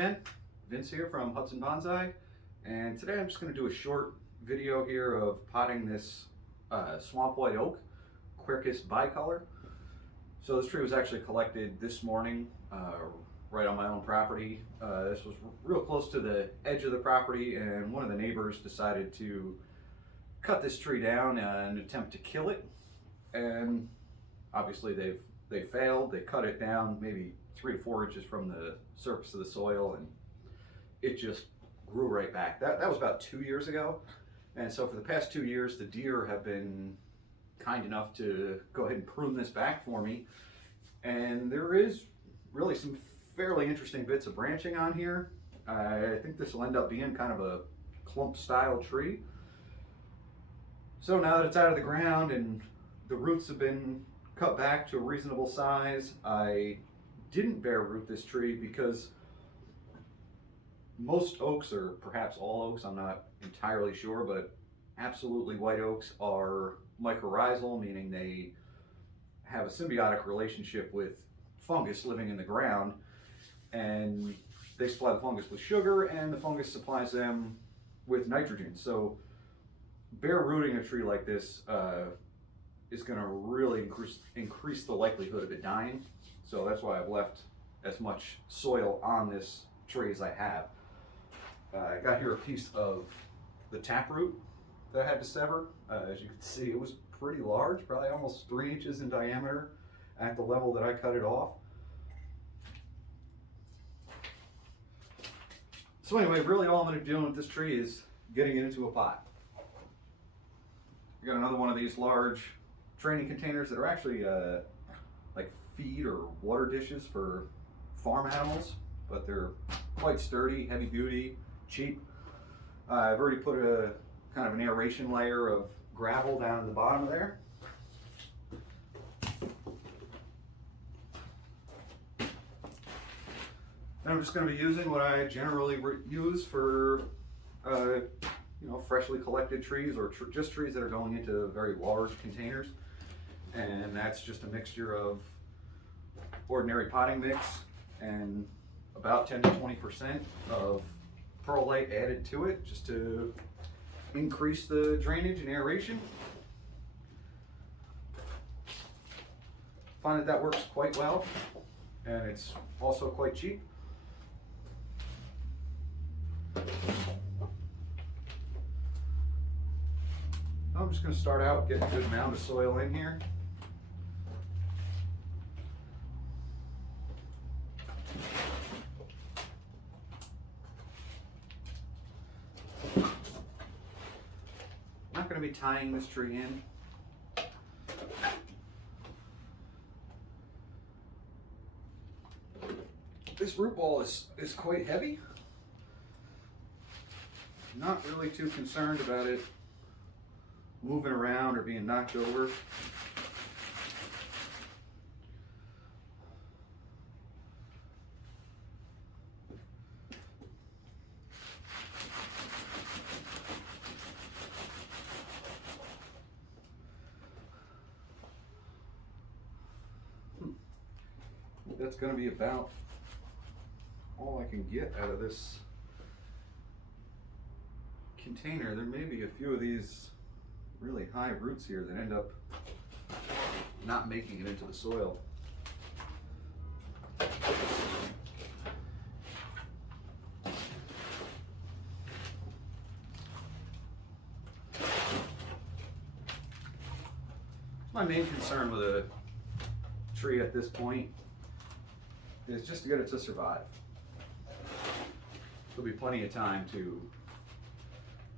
again, Vince here from Hudson Bonsai, and today I'm just going to do a short video here of potting this swamp white oak, Quercus bicolor. So this tree was actually collected this morning right on my own property. This was real close to the edge of the property, and one of the neighbors decided to cut this tree down in an attempt to kill it, and obviously they failed. They cut it down maybe 3 to 4 inches from the surface of the soil, and it just grew right back. That was about 2 years ago, and so for the past 2 years the deer have been kind enough to go ahead and prune this back for me, and there is really some fairly interesting bits of branching on here. I think this will end up being kind of a clump style tree. So now that it's out of the ground and the roots have been cut back to a reasonable size, I didn't bare root this tree because most oaks, or perhaps all oaks, I'm not entirely sure, but absolutely white oaks are mycorrhizal, meaning they have a symbiotic relationship with fungus living in the ground, and they supply the fungus with sugar and the fungus supplies them with nitrogen. So bare rooting a tree like this is going to really increase the likelihood of it dying. So that's why I've left as much soil on this tree as I have. I got here a piece of the taproot that I had to sever. As you can see, it was pretty large, probably almost 3 inches in diameter at the level that I cut it off. So anyway, really all I'm going to be doing with this tree is getting it into a pot. I got another one of these large training containers that are actually like feed or water dishes for farm animals, but they're quite sturdy, heavy duty, cheap. I've already put a kind of an aeration layer of gravel down at the bottom of there. And I'm just going to be using what I generally use for freshly collected trees, or just trees that are going into very large containers. And that's just a mixture of ordinary potting mix and about 10 to 20% of perlite added to it, just to increase the drainage and aeration. Find that works quite well, and it's also quite cheap. I'm just going to start out getting a good amount of soil in here. I'm not going to be tying this tree in. This root ball is quite heavy. Not really too concerned about it moving around or being knocked over. That's going to be about all I can get out of this container. There may be a few of these really high roots here that end up not making it into the soil. My main concern with a tree at this point is just to get it to survive. There'll be plenty of time to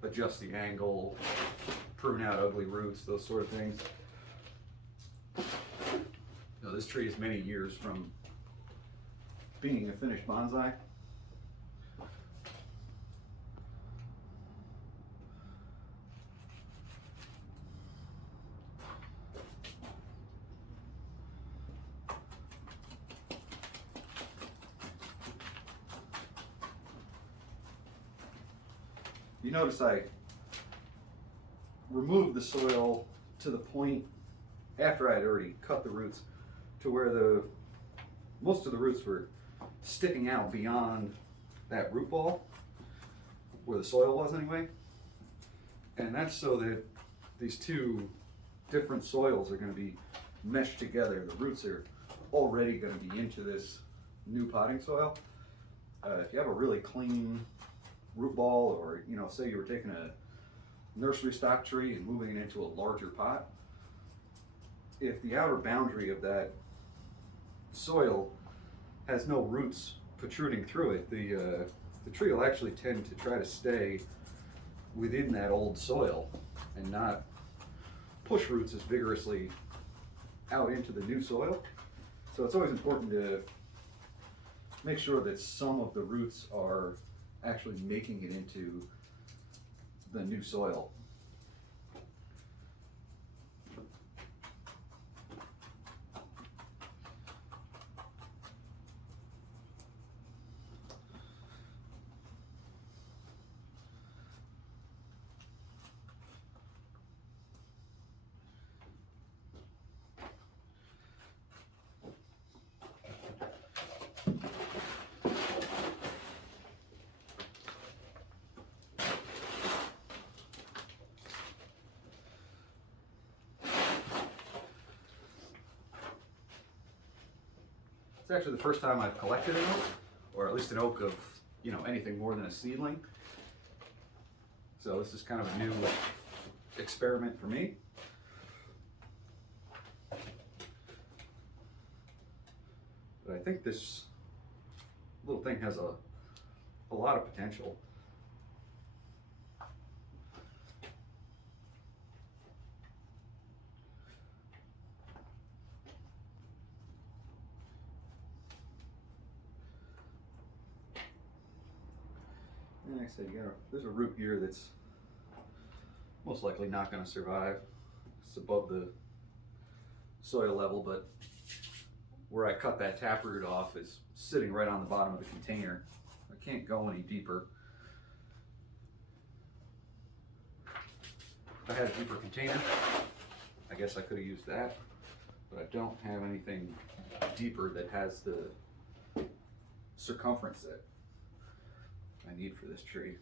adjust the angle, prune out ugly roots, those sort of things. This tree is many years from being a finished bonsai. You notice I removed the soil to the point after I had already cut the roots to where most of the roots were sticking out beyond that root ball, where the soil was anyway. And that's so that these two different soils are going to be meshed together. The roots are already going to be into this new potting soil. If you have a really clean root ball, or say you were taking a nursery stock tree and moving it into a larger pot, if the outer boundary of that soil has no roots protruding through it, the tree will actually tend to try to stay within that old soil and not push roots as vigorously out into the new soil. So it's always important to make sure that some of the roots are actually making it into the new soil. It's actually the first time I've collected an oak, or at least an oak of, anything more than a seedling. So this is kind of a new experiment for me. But I think this little thing has a lot of potential. And like I said, there's a root here that's most likely not going to survive. It's above the soil level, but where I cut that taproot off is sitting right on the bottom of the container. I can't go any deeper. If I had a deeper container, I guess I could have used that, but I don't have anything deeper that has the circumference that I need for this tree.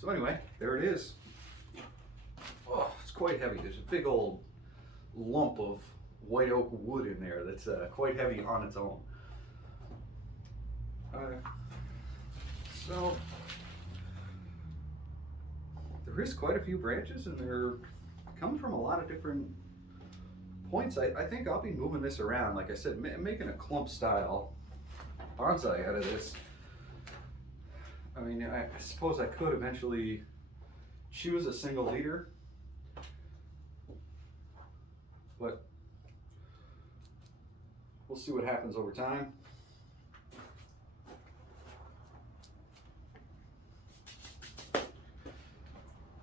So anyway, there it is. Oh, it's quite heavy. There's a big old lump of white oak wood in there that's quite heavy on its own. So there is quite a few branches, and they're coming from a lot of different points. I think I'll be moving this around, like I said, making a clump style bonsai out of this. I mean, I suppose I could eventually choose a single leader, but we'll see what happens over time.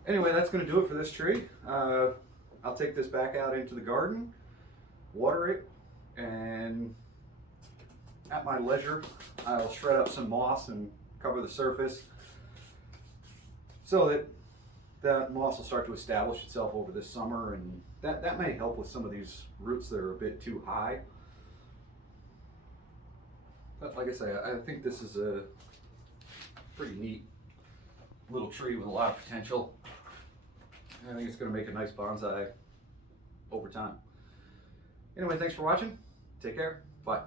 Anyway, that's going to do it for this tree. I'll take this back out into the garden, water it, and at my leisure, I'll shred up some moss and cover the surface so that that moss will start to establish itself over this summer, and that may help with some of these roots that are a bit too high. But like I say, I think this is a pretty neat little tree with a lot of potential. I think it's going to make a nice bonsai over time. Anyway, thanks for watching. Take care. Bye.